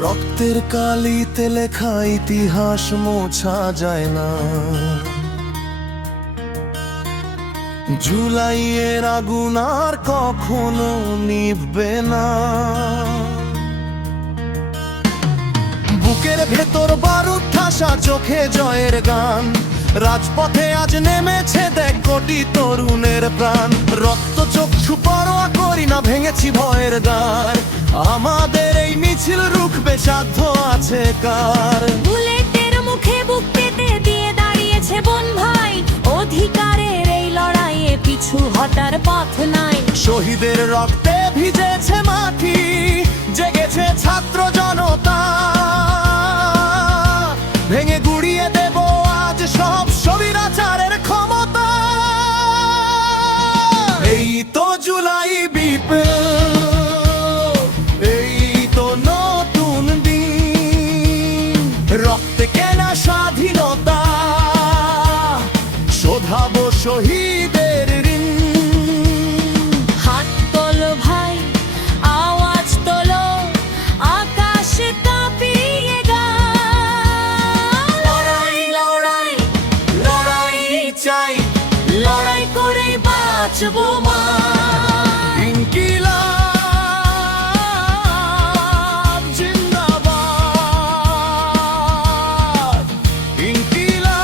রক্তের কালিতে লেখা ইতিহাস মোছা যায় না। জুলাইয়ের আগুন আর কখনো নিভবে না। বুকের ভেতর বারুদ ঠাসা, চোখে জয়ের গান। রাজপথে আজ নেমেছে দেখ কোটি তরুণের প্রাণ। রক্ত চক্ষু পরোয়া করি না, ভেঙেছি ভয়ের দ্বার। আমাদের এই মিছিল রুখবে সাধ্য আছে কার? বুলেটের মুখে বুক পেতে দিয়ে দাঁড়িয়েছে বোন ভাই। অধিকারের এই লড়াইয়ে পিছু হটার পথ নাই। শহীদের রক্তে ভিজেছে মাটি, জেগেছে ছাত্র জনতা। ভেঙে গুড়িয়ে দেব আজ সব স্বৈরাচারের ক্ষমতা। এই তো জুলাই বিপ্লব, এই তো নতুন দিন। রক্তে কেনা স্বাধীনতা, শোধাবো শহীদের ঋণ। হাত তোলো ভাই, আওয়াজ তোলো, আকাশ কাঁপিয়ে গান। লড়াই লড়াই লড়াই চাই, লড়াই করে বাঁচবো মা। ইনকিলাব জিন্দাবাদ, ইনকিলাব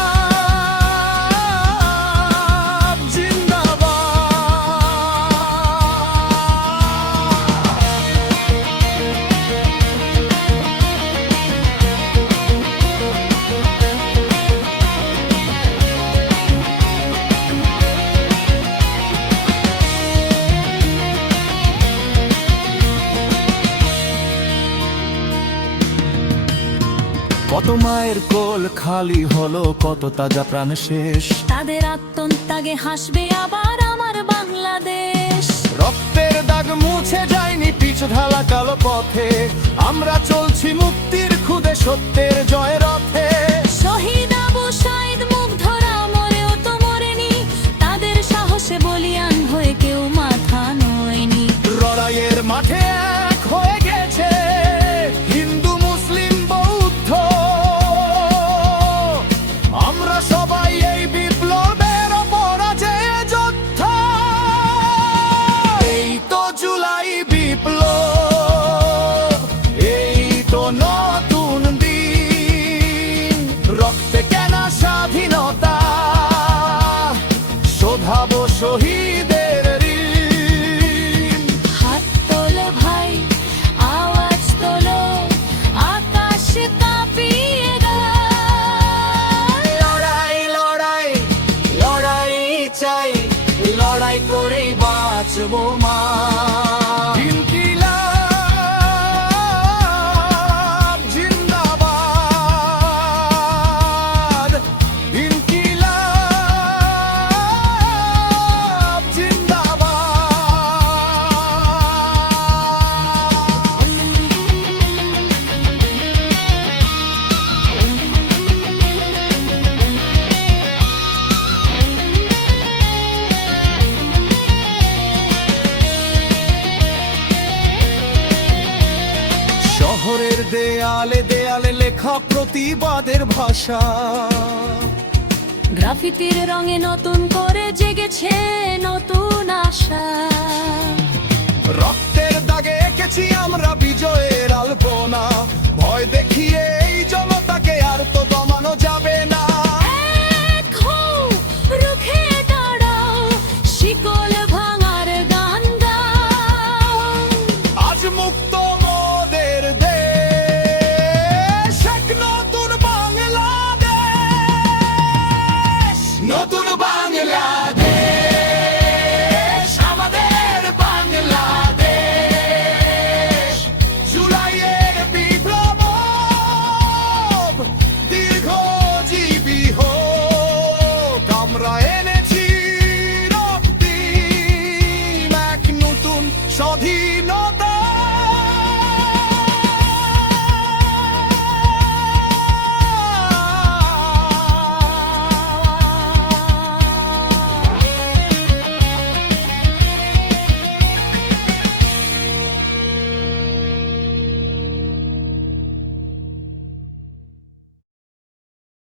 কত মায়ের কোল খালি হলো, কত তাজা প্রাণ শেষ। তাদের আত্মত্যাগে হাসবে আবার আমার বাংলাদেশ। রক্তের দাগ মুছে যায়নি পিছ ঢালা কালো পথে। আমরা চলছি মুক্তির খুদে, সত্যের জয় রথে। শহীদ আবু সাইদ মুগ্ধরা মরেও তো মরেনি। তাদের সাহসে বলিয়ান হয়ে কেউ মাথা নয়নি। লড়াইয়ের মাঠে এক হয়ে গেছে হিন্দু মুসলিম বৌদ্ধ। আমরা সবাই এই বিপ্লবের অপরাজেয় যোদ্ধা। এই তো জুলাই বিপ্লব, এই তো নতুন দিন। রক্তে কেনা স্বাধীনতা, শোধাবো শহীদের ঋণ। হাত তোলো ভাই, আওয়াজ তোলো, আকাশ কাঁপিয়ে গান। লড়াই লড়াই লড়াই চাই, লড়াই করেই বাঁচবো মা। ইনকিলাব জিন্দাবাদ, ইনকিলাব শহরের দেয়ালে দেয়ালে লেখা প্রতিবাদের ভাষা। গ্রাফিতির রঙে নতুন করে জেগেছে নতুন আশা। রক্তের দাগে